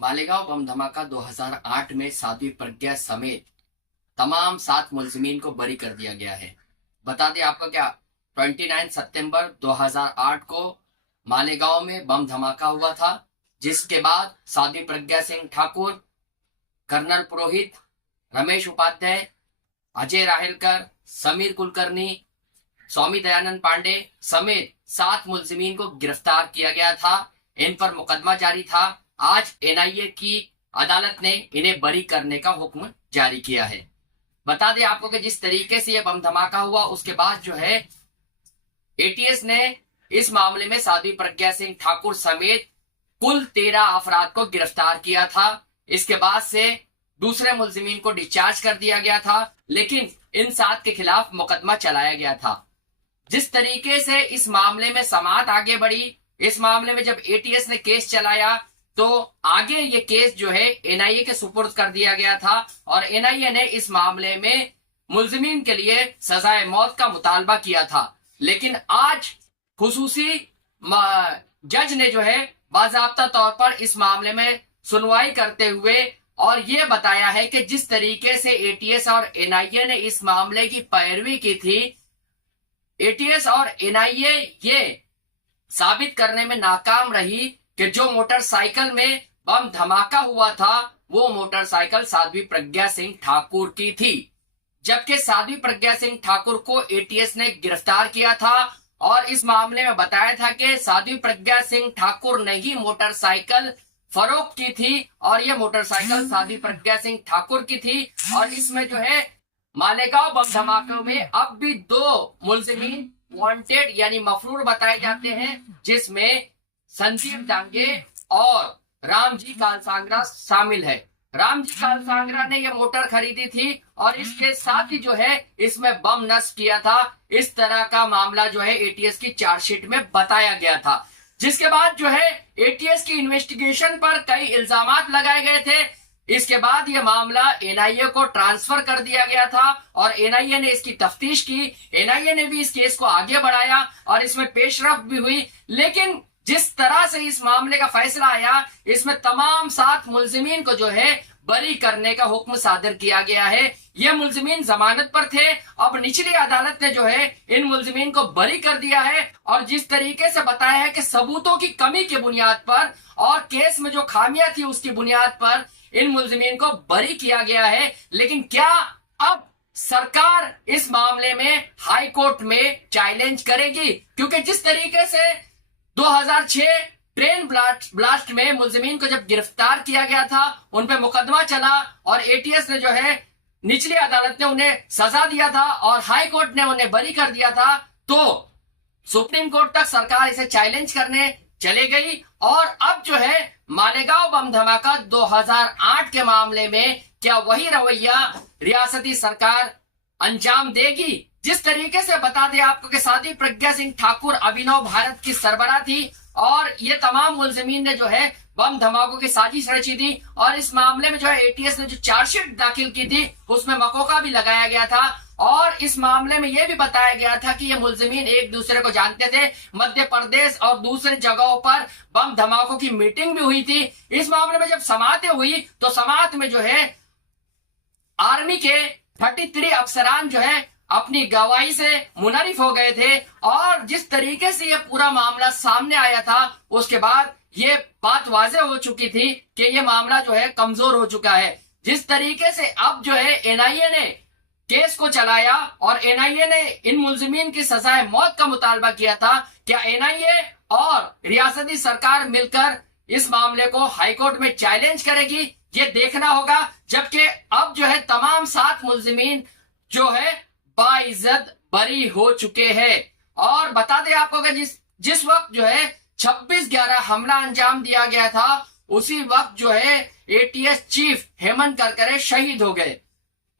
मालेगांव बम धमाका 2008 में साध्वी प्रज्ञा समेत तमाम 7 मुलजिमीन को बरी कर दिया गया है। बता दें आपको क्या, 29 सितंबर 2008 को मालेगांव में बम धमाका हुआ था, जिसके बाद साध्वी प्रज्ञा सिंह ठाकुर, कर्नल पुरोहित, रमेश उपाध्याय, अजय राहेलकर, समीर कुलकर्णी, स्वामी दयानंद पांडे समेत 7 मुलजिमीन को गिरफ्तार किया गया था। इन पर मुकदमा जारी था। आज एनआईए की अदालत ने इन्हें बरी करने का हुक्म जारी किया है। बता दें आपको कि जिस तरीके से यह बम धमाका हुआ, उसके बाद जो है एटीएस ने इस मामले में साध्वी प्रज्ञा सिंह ठाकुर समेत कुल 13 अफराद को गिरफ्तार किया था। इसके बाद से दूसरे मुलजिमीन को डिस्चार्ज कर दिया गया था, लेकिन इन 7 के खिलाफ मुकदमा चलाया गया था। जिस तरीके से इस मामले में समाअत आगे बढ़ी, इस मामले में जब एटीएस ने केस चलाया तो आगे ये केस जो है एनआईए के सुपुर्द कर दिया गया था और एनआईए ने इस मामले में मुलजिमीन के लिए सजाए मौत का मुतालबा किया था। लेकिन आज खुसूसी जज ने जो है बाज़ाब्ता तौर पर इस मामले में सुनवाई करते हुए और ये बताया है कि जिस तरीके से एटीएस और एनआईए ने इस मामले की पैरवी की थी, एटीएस और एनआईए ये साबित करने में नाकाम रही कि जो मोटरसाइकिल में बम धमाका हुआ था वो मोटरसाइकिल साध्वी प्रज्ञा सिंह ठाकुर की थी, जबकि साध्वी प्रज्ञा सिंह ठाकुर को एटीएस ने गिरफ्तार किया था और इस मामले में बताया था कि साध्वी प्रज्ञा सिंह ठाकुर ने ही मोटरसाइकिल फरोख्त की थी और ये मोटरसाइकिल साध्वी प्रज्ञा सिंह ठाकुर की थी। और इसमें जो है मालेगांव बम धमाके में अब भी 2 मुलजिमीन वांटेड यानी मफरूर बताए जाते हैं, जिसमें संदीप डांगे और रामजी कालसांगरा शामिल है। रामजी कालसांगरा ने यह मोटर खरीदी थी और इसके साथ ही जो है इसमें बम नष्ट किया था। इस तरह का मामला जो है एटीएस की चार्जशीट में बताया गया था, जिसके बाद जो है एटीएस की इन्वेस्टिगेशन पर कई इल्जामात लगाए गए थे। इसके बाद यह मामला एनआईए को ट्रांसफर कर दिया गया था और एनआईए ने इसकी तफ्तीश की। एनआईए ने भी इस केस को आगे बढ़ाया और इसमें पेशरफ्त भी हुई। लेकिन जिस तरह से इस मामले का फैसला आया, इसमें तमाम 7 मुलजिमीन को जो है बरी करने का हुक्म सादर किया गया है। ये मुलजिमीन जमानत पर थे, अब निचली अदालत ने जो है इन मुलजिमीन को बरी कर दिया है। और जिस तरीके से बताया है कि सबूतों की कमी की बुनियाद पर और केस में जो खामियां थी उसकी बुनियाद पर इन मुलजिमीन को बरी किया गया है। लेकिन क्या अब सरकार इस मामले में हाई कोर्ट में चैलेंज करेगी? क्योंकि जिस तरीके से 2006 ट्रेन ब्लास्ट में मुलजिमीन को जब गिरफ्तार किया गया था, उन पे मुकदमा चला और एटीएस ने जो है निचली अदालत ने उन्हें सजा दिया था और हाई कोर्ट ने उन्हें बरी कर दिया था, तो सुप्रीम कोर्ट तक सरकार इसे चैलेंज करने चले गई। और अब जो है मालेगांव बम धमाका 2008 के मामले में क्या वही रवैया रियासती सरकार अंजाम देगी? जिस तरीके से बता दें आपको कि साध्वी प्रज्ञा सिंह ठाकुर अभिनव भारत की सरबराह थी और ये तमाम मुलजिमीन ने जो है बम धमाकों की साजिश रची थी और इस मामले में जो है एटीएस ने जो चार्जशीट दाखिल की थी उसमें मकोका भी लगाया गया था। और इस मामले में यह भी बताया गया था कि ये मुलजिमीन एक दूसरे को जानते थे। मध्य प्रदेश और दूसरे जगहों पर बम धमाकों की मीटिंग भी हुई थी। इस मामले में जब समाअतें हुई तो समाअत में जो है आर्मी के 33 अफसरान जो है अपनी गवाही से मुनरिफ हो गए थे। और जिस तरीके से ये पूरा मामला सामने आया था, उसके बाद ये बात वाज़ेह हो चुकी थी कि ये मामला जो है कमजोर हो चुका है। जिस तरीके से अब जो है एनआईए ने केस को चलाया और एनआईए ने इन मुलजिमीन की सजाए मौत का मुतालबा किया था, क्या एनआईए और रियासती सरकार मिलकर इस मामले को हाईकोर्ट में चैलेंज करेगी? ये देखना होगा। जबकि अब जो है तमाम 7 मुलजिमीन जो है बाइज्जत बरी हो चुके हैं। और बता दें आपको कि जिस वक्त जो है 26/11 हमला अंजाम दिया गया था, उसी वक्त जो है एटीएस चीफ हेमंत करकरे शहीद हो गए।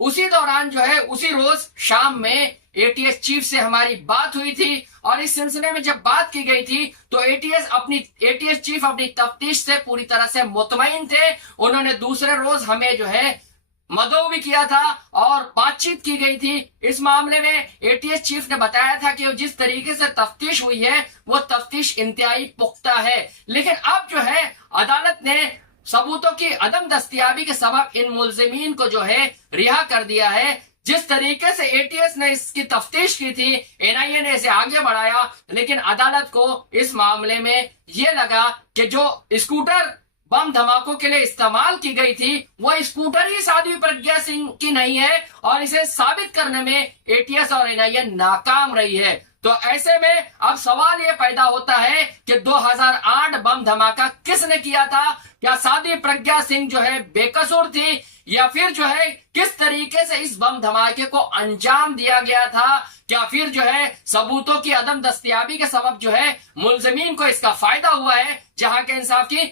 उसी दौरान जो है उसी रोज शाम में एटीएस चीफ से हमारी बात हुई थी और इस सिलसिले में जब बात की गई थी तो एटीएस चीफ अपनी तफ्तीश से पूरी तरह से मुतमईन थे। उन्होंने दूसरे रोज हमें जो है मदऊ भी किया था और बातचीत की गई थी। इस मामले में एटीएस चीफ ने बताया था कि जिस तरीके से तफ्तीश हुई है वो तफ्तीश इंतहाई पुख्ता है। लेकिन अब जो है अदालत ने सबूतों की अदम दस्तयाबी के सबब इन मुलजिमीन को जो है रिहा कर दिया है। जिस तरीके से एटीएस ने इसकी तफ्तीश की थी, एनआईए ने इसे आगे बढ़ाया, लेकिन अदालत को इस मामले में यह लगा कि जो स्कूटर बम धमाकों के लिए इस्तेमाल की गई थी वो स्कूटर ही साध्वी प्रज्ञा सिंह की नहीं है, और इसे साबित करने में एटीएस और एनआईए नाकाम रही है। तो ऐसे में अब सवाल ये पैदा होता है कि 2008 बम धमाका किसने किया था? क्या साध्वी प्रज्ञा सिंह जो है बेकसूर थी, या फिर जो है किस तरीके से इस बम धमाके को अंजाम दिया गया था? क्या फिर जो है सबूतों की अदम दस्तयाबी के सबब जो है मुलजिमीन को इसका फायदा हुआ है? जहां के इंसाफ की